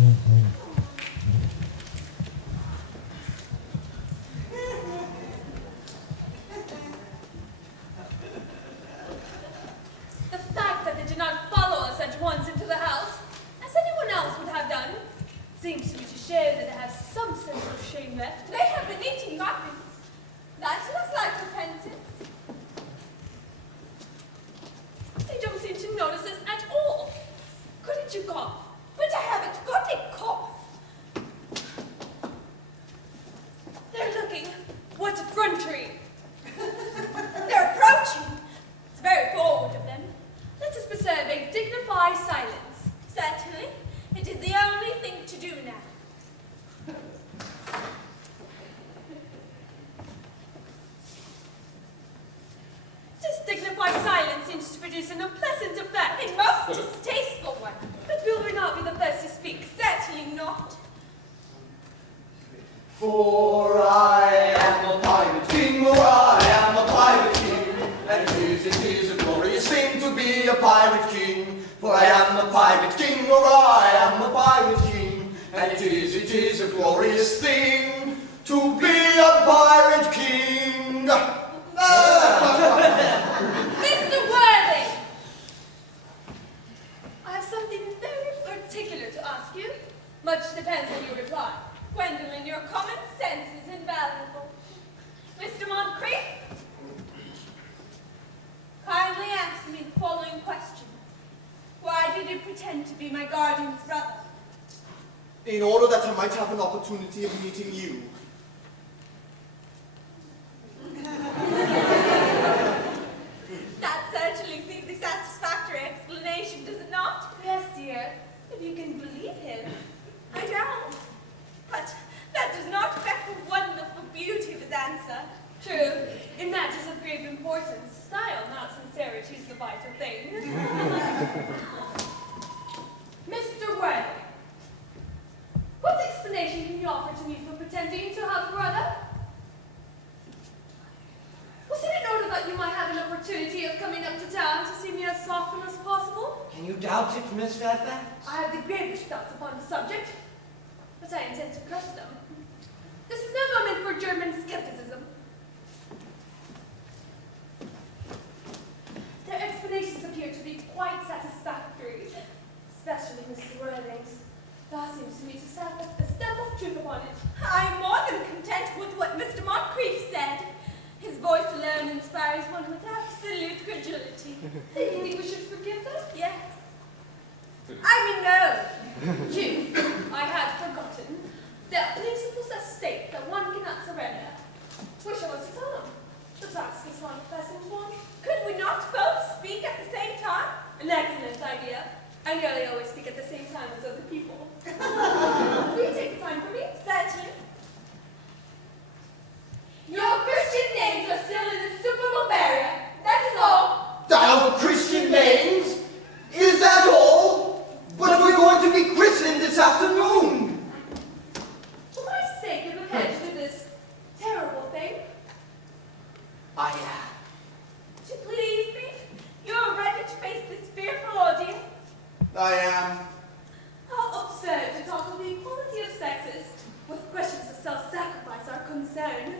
The fact that they did not follow us at once into the house, as anyone else would have done, seems to me to show that they have some sense of shame left. They have been eating muffins. That looks like repentance. They don't seem to notice us at all. Couldn't you cough? But I haven't got a cough. They're looking. What effrontery! They're approaching. It's very forward of them. Let us preserve a dignified silence. Certainly. It is the only thing to do now. This dignified silence seems to produce an unpleasant effect. A most distasteful one. But will we not be the first to speak? Certainly not. For I am a pirate king, or I am a pirate king, and it is a glorious thing to be a pirate king. For I am a pirate king, or I am a pirate king, and it is a glorious thing to be a pirate king. Mr. Worthing! I have something very particular to ask you. Much depends on your reply. Gwendolyn, your common sense is invaluable. Mr. Moncrief, kindly answer me the following question. Why did you pretend to be my guardian's brother? In order that I might have an opportunity of meeting you. That certainly seems a satisfactory explanation, does it not? Yes, dear, if you can believe him. I don't. But that does not affect the wonderful beauty of his answer. True, in matters of grave importance, style, not sincerity, is the vital thing. Mr. Worthing, what explanation can you offer to me for pretending to have a brother? Was it in order that you might have an opportunity of coming up to town to see me as often as possible? Can you doubt it, Miss Fairfax? I have the gravest doubts upon the subject, but I intend to press them. This is no moment for German skepticism. Their explanations appear to be quite satisfactory, especially Mr. Worthing's. That seems to me to have a stamp of truth upon it. I'm more than content with what Mr. Moncrief said. His voice alone inspires one with absolute credulity. Do you think we should forgive them? Yes. I mean, no. You, I had forgotten. There are principles that state that one cannot surrender. Wish I was to tell them. The task is not a pleasant one. Could we not both speak at the same time? An excellent idea. I nearly always speak at the same time as other people. Will you take the time for me? Certainly. Your Christian names are still in the Super Bavaria. That is all. Our Christian names? Is that all? But we're going to be christened this afternoon. For my sake, you prepared to do this terrible thing? I am. To please me, you're ready to face this fearful audience? I am. How absurd to talk of the equality of sexes with questions of self-sacrifice are concerned.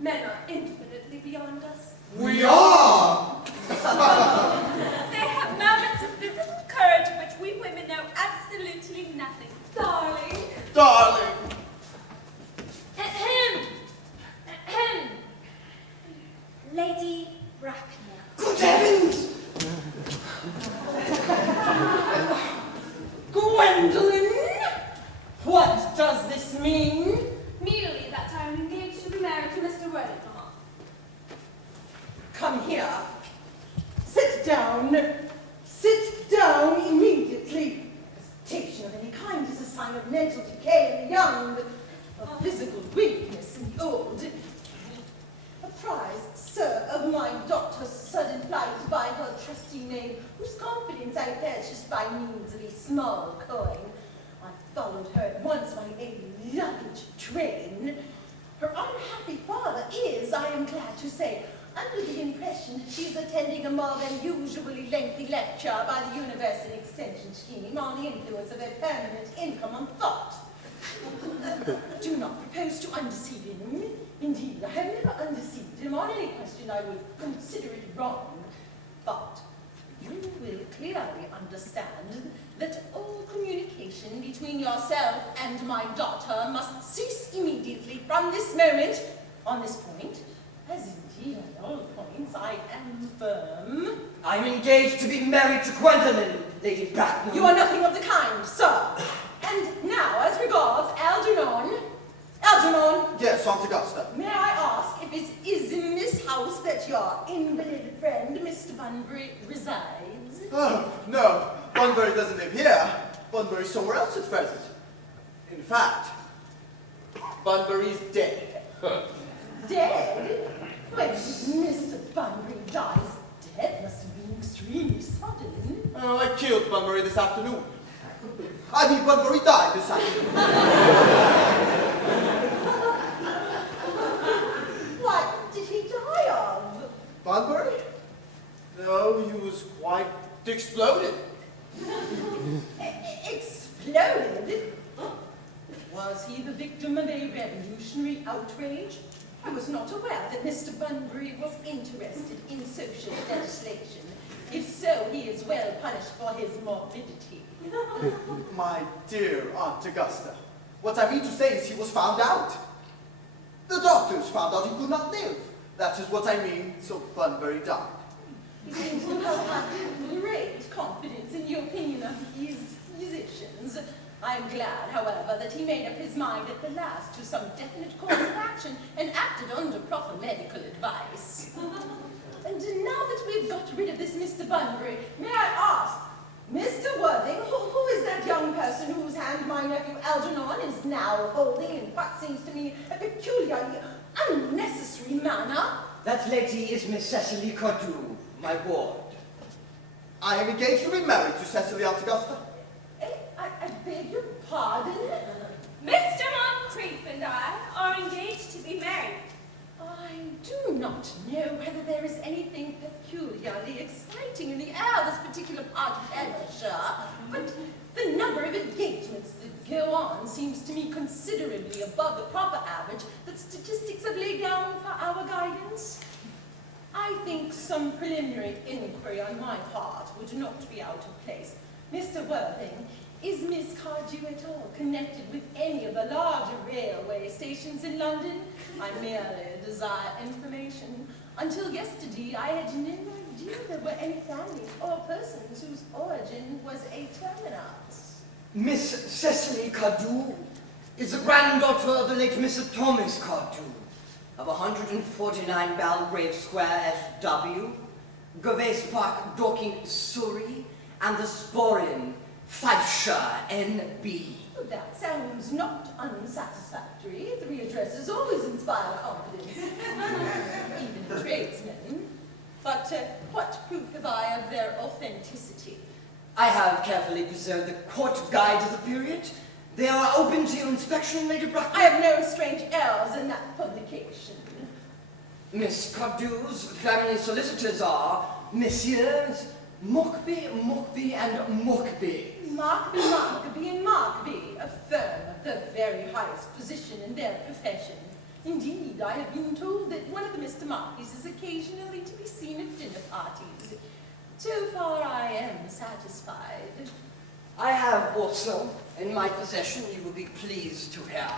Men are infinitely beyond us. We are! They have moments of physical courage of which we women know absolutely nothing. Darling. Darling. Ahem. Ahem. Lady Bracknell. Good heavens! Gwendolyn? What does this mean? Merely that I am engaged to be married to Mr. Worthing, Mama. Come here. Sit down. Sit down immediately. Hesitation of any kind is a sign of mental decay in the young, of physical weakness in the old. Apprised, sir, of my daughter's sudden flight by her trusty maid, whose confidence I purchased by means of a small coin. I followed her at once by a luggage train. Her unhappy father is, I am glad to say, under the impression that she's attending a more than usually lengthy lecture by the University Extension Scheme on the influence of a permanent income on thought. Do not propose to undeceive him. Indeed, I have never undeceived him on any question I would consider it wrong. But you will clearly understand that all communication between yourself and my daughter must cease immediately from this moment. On this point, as indeed on all points, I am firm. I'm engaged to be married to Gwendolyn, Lady Bracknell. You are nothing of the kind, sir. And now, as regards Algernon. Algernon! Yes, Aunt Augusta. May I ask if it is in this house that your invalid friend, Mr. Bunbury, resides? Oh, no. Bunbury doesn't live here. Bunbury's somewhere else at present. In fact, Bunbury's dead. Dead? When Mr. Bunbury dies, death must have been extremely sudden. Oh, I killed Bunbury this afternoon. I mean, Bunbury died this afternoon. What did he die of? Bunbury? No, he was quite exploded. Exploded? Was he the victim of a revolutionary outrage? I was not aware that Mr. Bunbury was interested in social legislation. If so, he is well punished for his morbidity. My dear Aunt Augusta, what I mean to say is he was found out. The doctors found out he could not live. That is what I mean, so Bunbury died. He seems to have great confidence in the opinion of his physicians. I am glad, however, that he made up his mind at the last to some definite course of action and acted under proper medical advice. And now that we've got rid of this Mr. Bunbury, may I ask, Mr. Worthing, who is that young person whose hand my nephew Algernon is now holding in what seems to me a peculiarly unnecessary manner? That lady is Miss Cecily Cordew, my ward. I am engaged to be married to Cecily, Aunt Augusta. I beg your pardon? Mr. Moncrief and I are engaged to be married. I do not know whether there is anything peculiarly exciting in the air of this particular part of Hampshire, but the number of engagements that go on seems to me considerably above the proper average that statistics have laid down for our guidance. I think some preliminary inquiry on my part would not be out of place. Mr. Worthing, is Miss Cardew at all connected with any of the larger railway stations in London? I merely desire information. Until yesterday, I had no idea there were any families or persons whose origin was a terminus. Miss Cecily Cordew is the granddaughter of the late Mr. Thomas Cordew of 149 Belgrave Square, SW, Gervais Park, Dorking, Surrey, and the Sporran, Fifeshire, NB. Well, that sounds not unsatisfactory. 3 addresses always inspire confidence, even in tradesmen. But what proof have I of their authenticity? I have carefully preserved the court guides of the period. They are open to your inspection, Lady Bracknell. I have no strange errors in that publication. Miss Cordew's family solicitors are Messieurs Mockbee, and Mockbee. Markby and Markby, a firm of the very highest position in their profession. Indeed, I have been told that one of the Mr. Markbys is occasionally to be seen at dinner parties. So far, I am satisfied. I have also in my possession, you will be pleased to hear,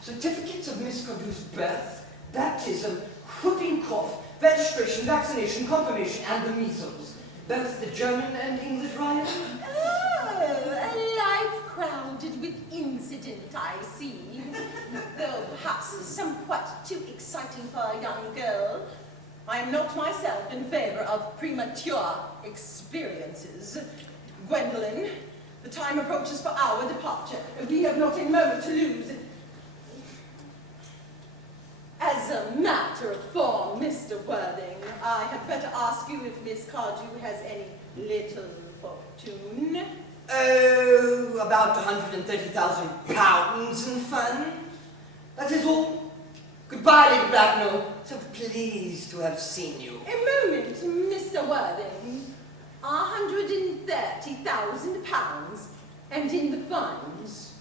certificates of Miss Cordew's birth, baptism, whooping cough, registration, vaccination, confirmation, and the measles. Both the German and English Ryan. Oh, a life crowded with incident, I see. Though perhaps somewhat too exciting for a young girl. I am not myself in favor of premature experiences. Gwendolyn, the time approaches for our departure. We have not a moment to lose. As a matter of form, Mr. Worthing, I had better ask you if Miss Cardew has any little fortune. Oh, about £130,000 in fun. That is all. Goodbye, Lady Bracknell. So pleased to have seen you. A moment, Mr. Worthing. £130,000, and in the funds.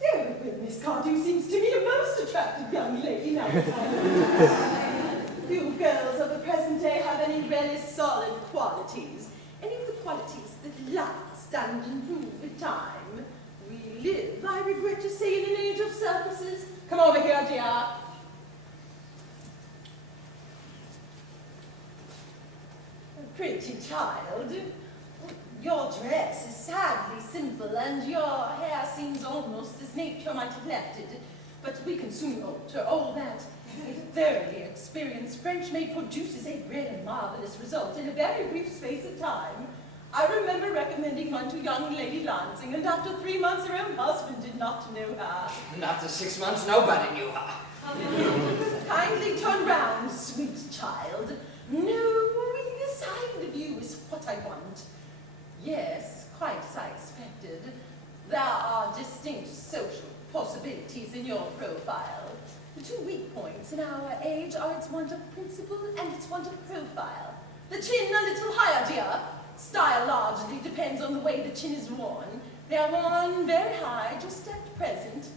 Dear Miss Cardew seems to me a most attractive young lady nowadays. Few girls of the present day have any really solid qualities, any of the qualities that last and improve with time. We live, I regret to say, in an age of surpluses. Come over here, dear. Pretty child. Your dress is sadly simple, and your hair seems almost as nature might have left it. But we can soon alter all that. A thoroughly experienced French maid produces a really marvelous result in a very brief space of time. I remember recommending one to young Lady Lansing, and after 3 months her own husband did not know her. And after 6 months, nobody knew her. Kindly turn round, sweet child. No, the side view is what I want. Yes, quite as I expected. There are distinct social possibilities in your profile. The two weak points in our age are its want of principle and its want of profile. The chin a little higher, dear. Style largely depends on the way the chin is worn. They are worn very high just at present.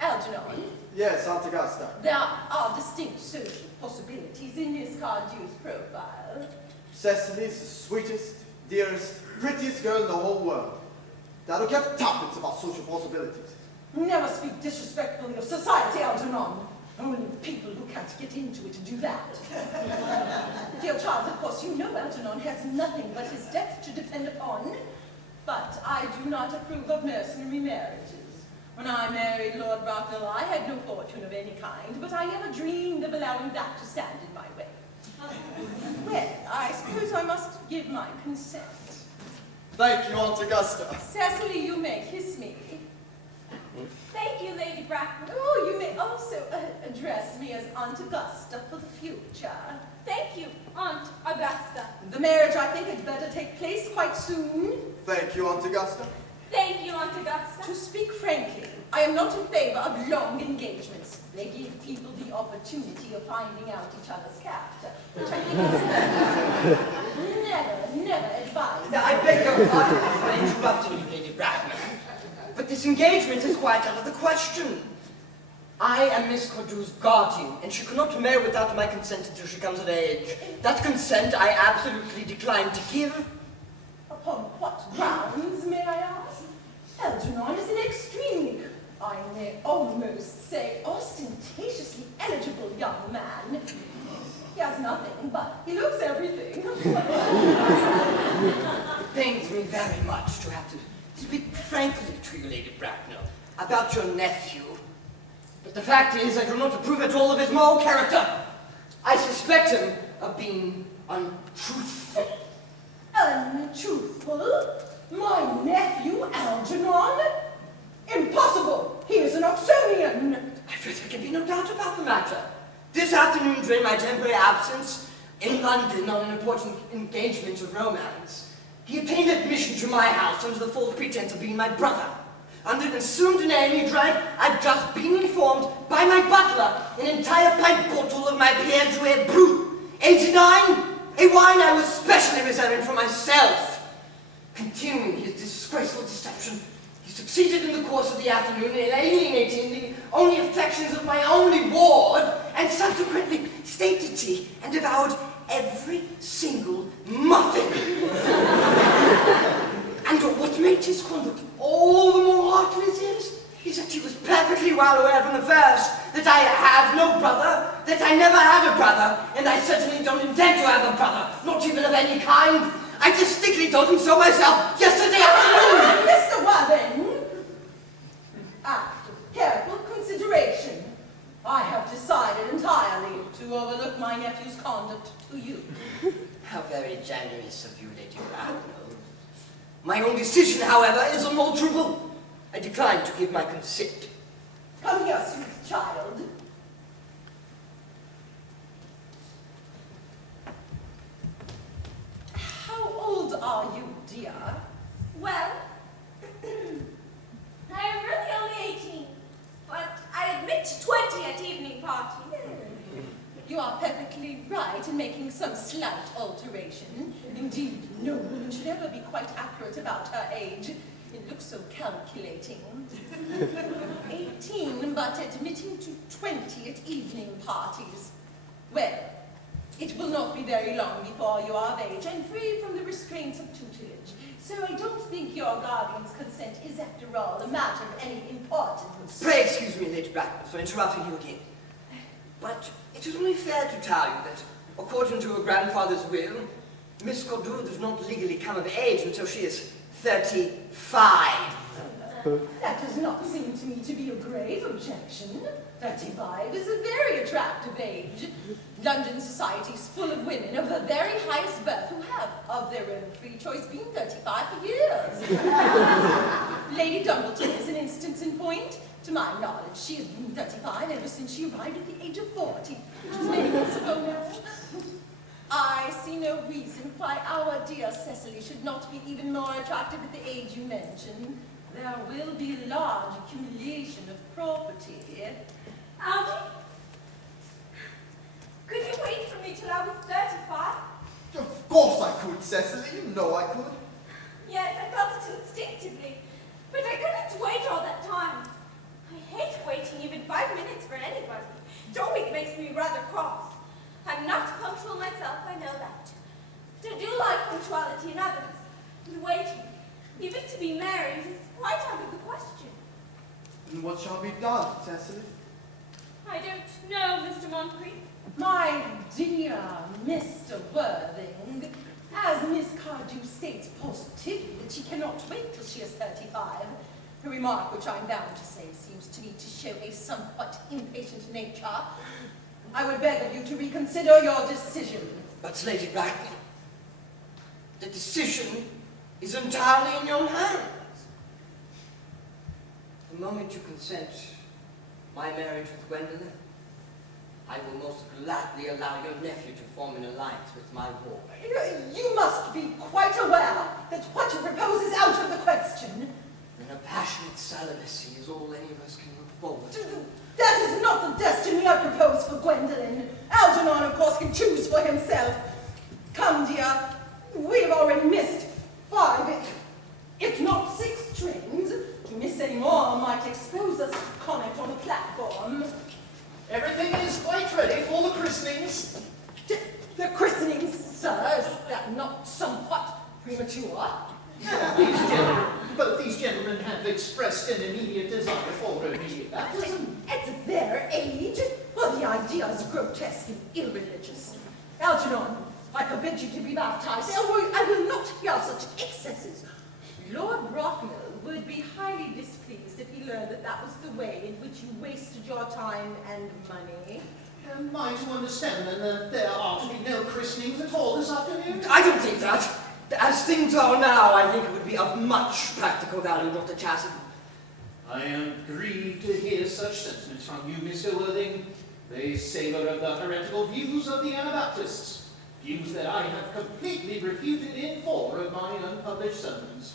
Algernon. Yes, Aunt Augusta. There are distinct social possibilities in Miss Cardew's profile. Cecily's the sweetest, dearest, prettiest girl in the whole world. I don't give tuppence about social possibilities. Never speak disrespectfully of society, Algernon. Only people who can't get into it do that. Dear child, of course you know Algernon has nothing but his death to depend upon. But I do not approve of mercenary marriages. When I married Lord Bracknell, I had no fortune of any kind, but I never dreamed of allowing that to stand in my way. Well, I suppose I must give my consent. Thank you, Aunt Augusta. Cecily, you may kiss me. Thank you, Lady Bracknell. Oh, you may also address me as Aunt Augusta for the future. Thank you, Aunt Augusta. The marriage, I think, had better take place quite soon. Thank you, Aunt Augusta. Thank you, Aunt Augusta. To speak frankly, I am not in favor of long engagements. They give people the opportunity of finding out each other's character, which I think is never advised. Now, I beg your pardon for interrupting you, Lady Bracknell. But this engagement is quite out of the question. I am Miss Cardew's guardian, and she cannot marry without my consent until she comes of age. That consent I absolutely decline to give. Upon what grounds, may I ask? Algernon is an extremely, I may almost say, ostentatiously eligible young man. He has nothing, but he looks everything. It pains me very much to have to speak frankly to you, Lady Bracknell, about your nephew. But the fact is, I do not approve at all of his moral character. I suspect him of being untruthful. Untruthful? My nephew, Algernon? Impossible! He is an Oxonian! I fear there can be no doubt about the matter. This afternoon, during my temporary absence in London on an important engagement of romance, he obtained admission to my house under the false pretense of being my brother. Under an assumed name, he drank, I've just been informed by my butler, an entire pint bottle of my Pierre Jouet Brut, 89, a wine I was specially reserving for myself. Continuing his disgraceful deception, he succeeded in the course of the afternoon in alienating the only affections of my only ward, and subsequently staked a tea and devoured every single muffin. And what made his conduct all the more heartless is that he was perfectly well aware from the first that I have no brother, that I never had a brother, and I certainly don't intend to have a brother, not even of any kind. I distinctly told him so myself yesterday afternoon. Mr. Worthing, after careful consideration, I have decided entirely to overlook my nephew's conduct to you. How very generous of you, Lady Bracknell. My own decision, however, is unalterable. I decline to give my consent. Come here, sweet child. How old are you, dear? Well, I am really only 18, but are perfectly right in making some slight alteration. Indeed, no woman should ever be quite accurate about her age. It looks so calculating. 18, but admitting to 20 at evening parties. Well, it will not be very long before you are of age and free from the restraints of tutelage. So I don't think your guardian's consent is, after all, a matter of any importance. Pray excuse me, Lady Bracknell, for interrupting you again. But it is only fair to tell you that, according to her grandfather's will, Miss Cordew does not legally come of age until she is 35. That does not seem to me to be a grave objection. 35 is a very attractive age. London society is full of women of the very highest birth who have, of their own free choice, been 35 for years. Lady Dumbleton is an instance in point. To my knowledge, she has been 35 ever since she arrived at the age of 40, which was many years ago now. I see no reason why our dear Cecily should not be even more attractive at the age you mentioned. There will be a large accumulation of property. Algy? Could you wait for me till I was 35? Of course I could, Cecily. You know I could. Yes, I felt it instinctively. But I couldn't wait all that time. I hate waiting even 5 minutes for anybody. It always makes me rather cross. I'm not punctual myself, I know that. But I do like punctuality in others. And waiting, even to be married, is quite out of the question. And what shall be done, Cecily? I don't know, Mr. Moncrief. My dear Mr. Worthing, as Miss Cardew states positively that she cannot wait till she is 35, a remark which I'm bound to say seems to me to show a somewhat impatient nature, I would beg of you to reconsider your decision. But, Lady Bracknell, the decision is entirely in your hands. The moment you consent my marriage with Gwendolen, I will most gladly allow your nephew to form an alliance with my ward. You must be quite aware that what you propose is out of the question. Then a passionate celibacy is all any of us can look forward to. That is not the destiny I propose for Gwendolen. Algernon, of course, can choose for himself. Come, dear, we have already missed 5, if not 6 trains. To miss any more might expose us to comment on the platform. Everything is quite ready for the christenings. The christenings, sir, is that not somewhat premature? Both these gentlemen have expressed an immediate desire for immediate baptism. At their age? Well, the idea is grotesque and irreligious. Algernon, I forbid you to be baptized. I will not hear such excesses. Lord Bracknell would be highly displeased if he learned that that was the way in which you wasted your time and money. Am I to understand then that there are to be no christenings at all this afternoon? I don't think that. As things are now, I think it would be of much practical value, Dr. Chasson. I am grieved to hear such sentiments from you, Mr. Worthing. They savor of the heretical views of the Anabaptists, views that I have completely refuted in 4 of my unpublished sermons.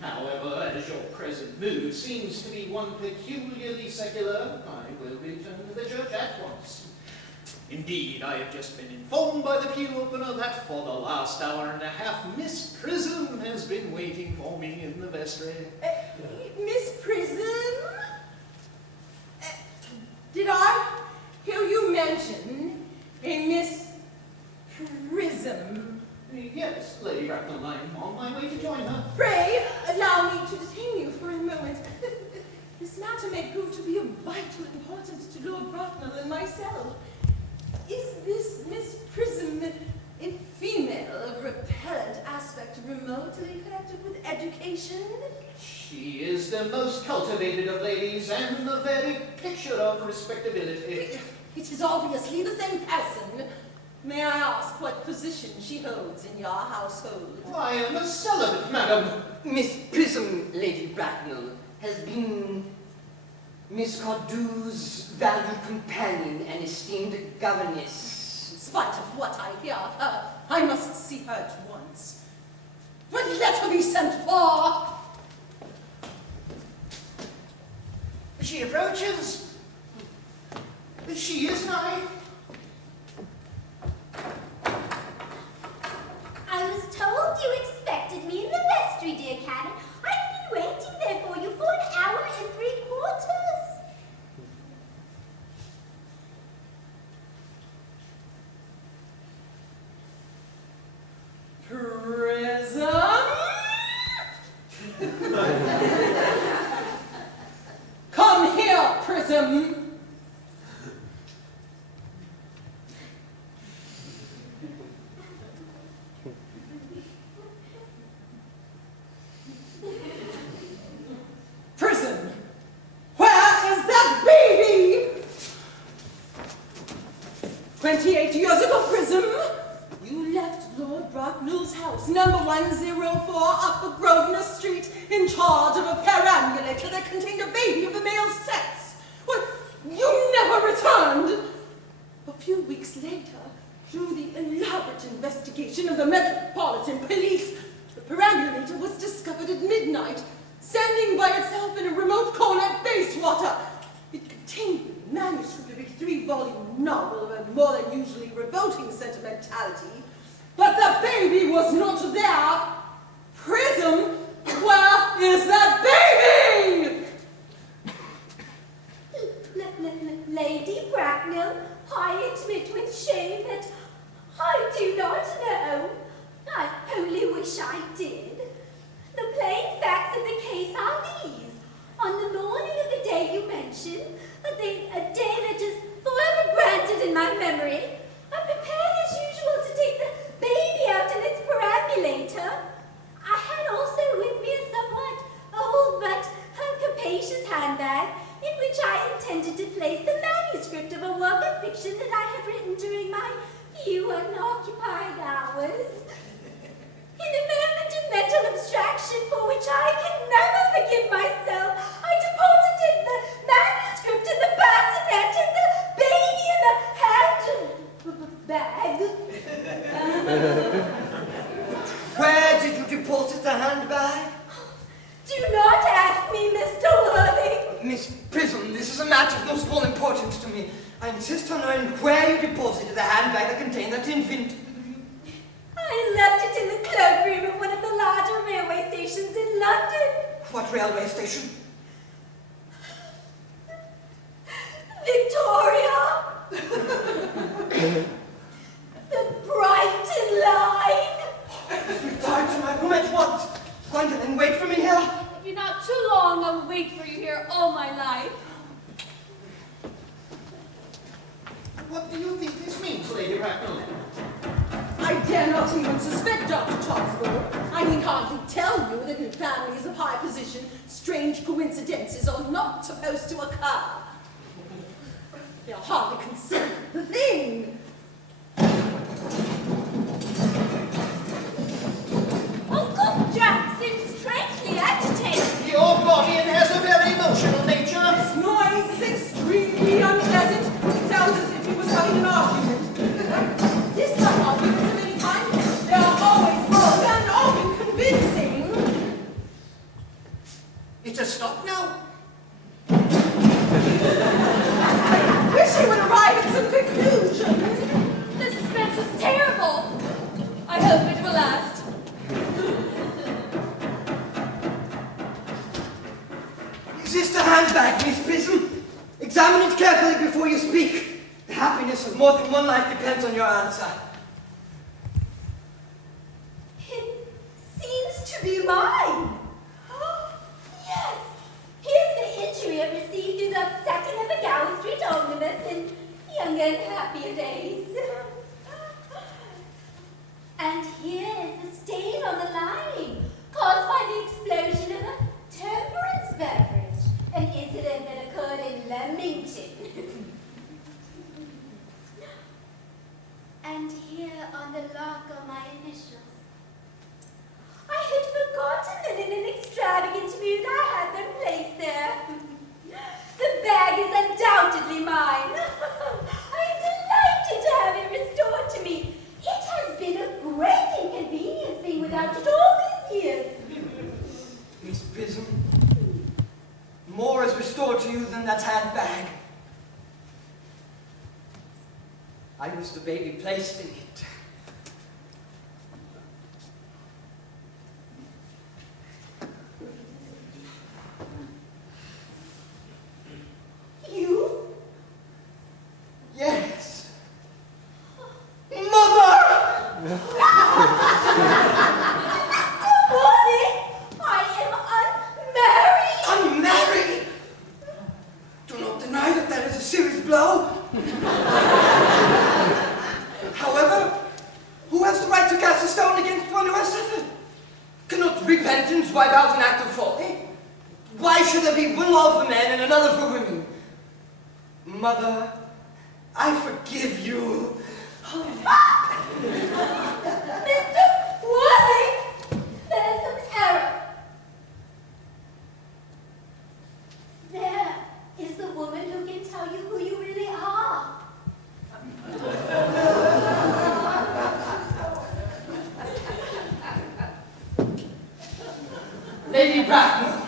However, as your present mood seems to be one peculiarly secular, I will return to the church at once. Indeed, I have just been informed by the pew opener that for the last hour and a half, Miss Prism has been waiting for me in the vestry. Miss Prism? Did I hear you mention a Miss Prism? Yes, Lady Bracknell, I am on my way to join her. Pray, allow me to detain you for a moment. This matter may prove to be of vital importance to Lord Bracknell and myself. Is this Miss Prism a female of repellent aspect remotely connected with education? She is the most cultivated of ladies and the very picture of respectability. It is obviously the same person. May I ask what position she holds in your household? I am a celibate, madam. Miss Prism, Lady Bracknell, has been Miss Cordew's valued companion and esteemed governess. In spite of what I hear of her, I must see her at once. But let her be sent for. She approaches. She is nigh. Prism? Come here, Prism. Prism, where is that baby? 28 years ago, Prism, you left Lord Bracknell's house, number 104 Upper Grosvenor Street, in charge of a perambulator that contained a baby of the male sex. Well, you never returned. A few weeks later, through the elaborate investigation of the Metropolitan Police, the perambulator was discovered at midnight, standing by itself in a remote corner at Bayswater. It contained the manuscript of a 3-volume novel of a more than usually revolting sentimentality. But the baby was not there. Prism, where is that baby? Lady Bracknell, I admit with shame that I do not know. I only wish I did. The plain facts of the case are these. On the morning of the day you mentioned, a day that is forever granted in my memory, I prepared as usual to take the baby out in its perambulator. I had also with me a somewhat old but capacious handbag in which I intended to place the manuscript of a work of fiction that I had written during my few unoccupied hours. In a moment of mental abstraction for which I can never forgive myself, I deposited the manuscript in the bassinet and the baby in the handbag. Where did you deposit the handbag? Do not ask me, Mr. Worthing. Miss Prism, this is a matter of no small importance to me. I insist on knowing where you deposited the handbag that contained that infant. I left it in the cloakroom of one of the larger railway stations in London. What railway station? Victoria. The Brighton line. Return to my room at once. Gwendolyn, wait for me here. If you're not too long, I'll wait for you here all my life. What do you think this means, Lady Bracknell? I dare not even suspect Dr. Choswell. I need hardly tell you that in families of high position, strange coincidences are not supposed to occur. They are hardly considered the thing. Uncle Jack seems strangely agitated. Your guardian has a very emotional nature. This noise is extremely unpleasant. It sounds as if he was having an argument. This not arguments of any kind. They are always wrong and often convincing. It's a stop now. I wish he would arrive at some conclusion. The suspense is terrible. I hope it will last. Is this the handbag, Miss Prism? Examine it carefully before you speak. The happiness of more than one life depends on your answer. It seems to be mine. Yes, here's the injury it received in the second of the Gower Street omnibus in younger and happier days. And here is the stain on the lining caused by the explosion of a temperance beverage, an incident that occurred in Leamington. And here on the lock are my initials. I had forgotten that in an extravagant mood I had them placed there. The bag is undoubtedly mine. I am delighted to have it restored to me. It has been a great inconvenience being without it all these years. Miss Prism, more is restored to you than that handbag. I was the baby placed in it. You? Yes. Mother! repentance, wipe out an act of folly? Why should there be one law for men and another for women? Mother, I forgive you. Mr. Worthing, there's an error. There is the woman who can tell you who you really are. Lady Bracknell,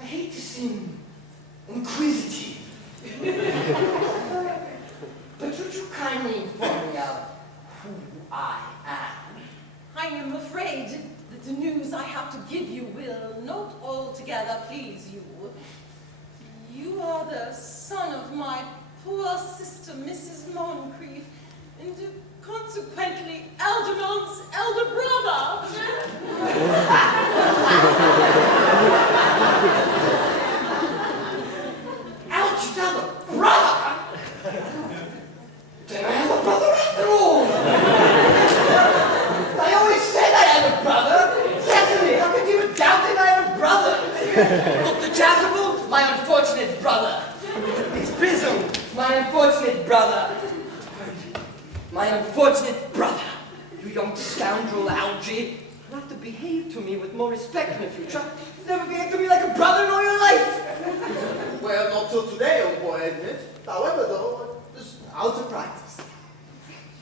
I hate to seem inquisitive, but would you kindly inform me of who I am? I am afraid that the news I have to give you will not altogether please you. You are the son of my poor sister, Mrs. Moncrief, and consequently Algernon's elder brother. Algernon, brother? Then I have a brother after all. I always said I had a brother. Certainly, how could you doubt that I had a brother? Look, the chasuble, my unfortunate brother. It's Prism, my unfortunate brother. My unfortunate brother. You young scoundrel, Algy. You'll have to behave to me with more respect in the future. You'll never behave to me like a brother in all your life. Well, not till today, old boy, isn't it? However, though, just out of practice.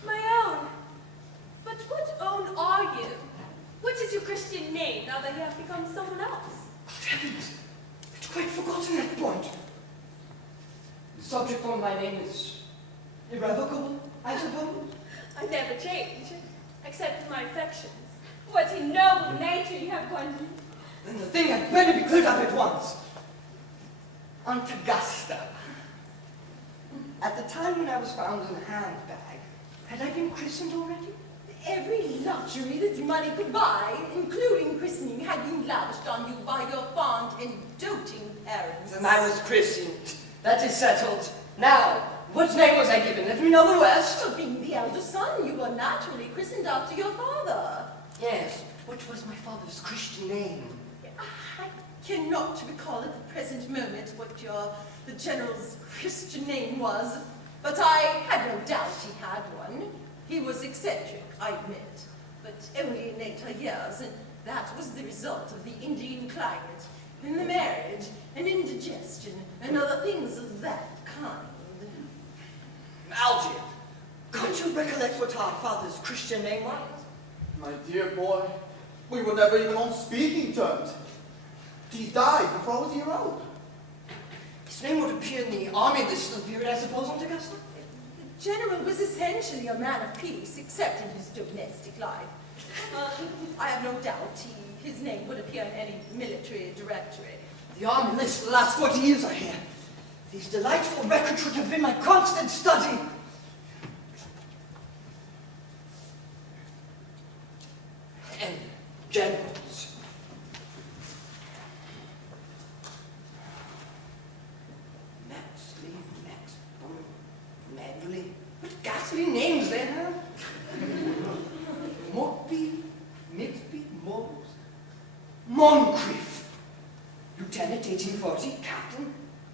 My own. But what own are you? What is your Christian name now that you have become someone else? Good heavens, I'd quite forgotten that point. The subject on my name is irrevocable, I suppose. I never change, except in my affections. What a noble nature you have, Gwendolen. Then the thing had better be cleared up at once. Aunt Augusta. At the time when I was found in a handbag, had I been christened already? Every luxury that money could buy, including christening, had been lavished on you by your fond and doting parents. Then I was christened. That is settled. Now, what name was I given? Let me know the rest. Well, being the elder son, you were naturally christened after your father. Yes, what was my father's Christian name? I cannot recall at the present moment what the general's Christian name was, but I had no doubt he had one. He was eccentric, I admit, but only in later years, and that was the result of the Indian climate, and the marriage, and indigestion, and other things of that kind. Algy, can't you recollect what our father's Christian name was? My dear boy, we were never even on speaking terms. He died before I was a year old. His name would appear in the army list of the period, I suppose, Aunt Augusta? The general was essentially a man of peace, except in his domestic life. I have no doubt his name would appear in any military directory. The army list for the last 40 years, I hear. These delightful records should have been my constant study. And generals. Maxley, Medley. What ghastly names they have. Mopey, Mixby, Morris. Moncrief. Lieutenant, 1840. Captain.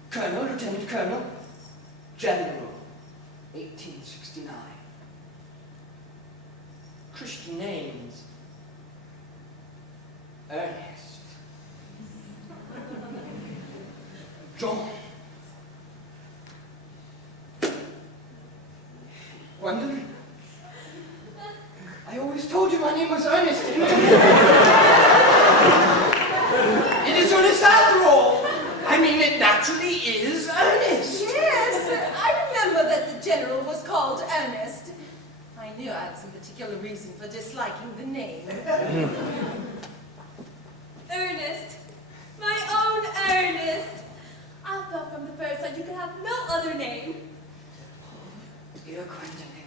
Colonel, Lieutenant Colonel. General, 1869. Christian names. Earnest. John. Gwendolen. I always told you my name was Earnest, didn't I? It is Earnest after all. I mean, it naturally is Earnest. Yes, I remember that the general was called Earnest. I knew I had some particular reason for disliking the name. Ernest, my own Ernest. I felt from the first that you could have no other name. Dear Gwendolen,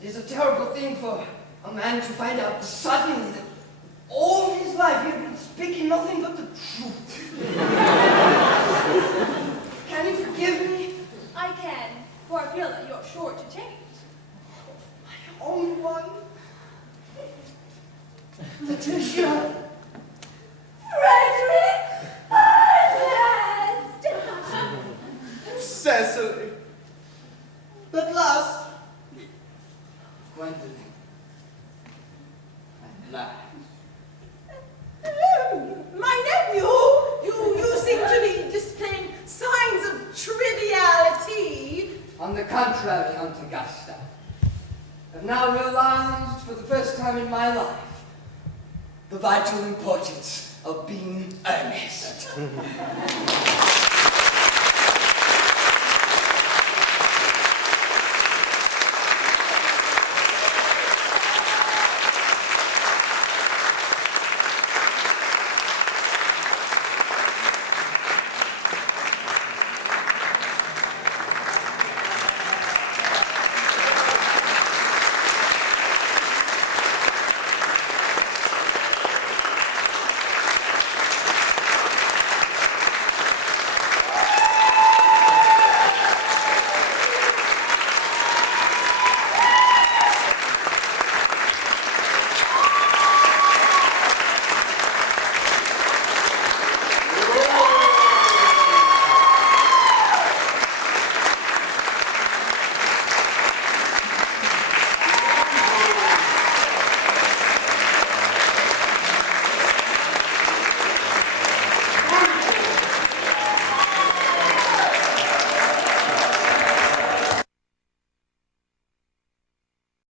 it is a terrible thing for a man to find out suddenly that all his life he had been speaking nothing but the truth. Can you forgive me? I can, for I feel that you're sure to change. My own one? Letitia. Frederick Earnest! Cecily. At last. Gwendolyn. At last. My nephew, you seem to be displaying signs of triviality. On the contrary, Aunt Augusta, I've now realized for the first time in my life the vital importance of being earnest.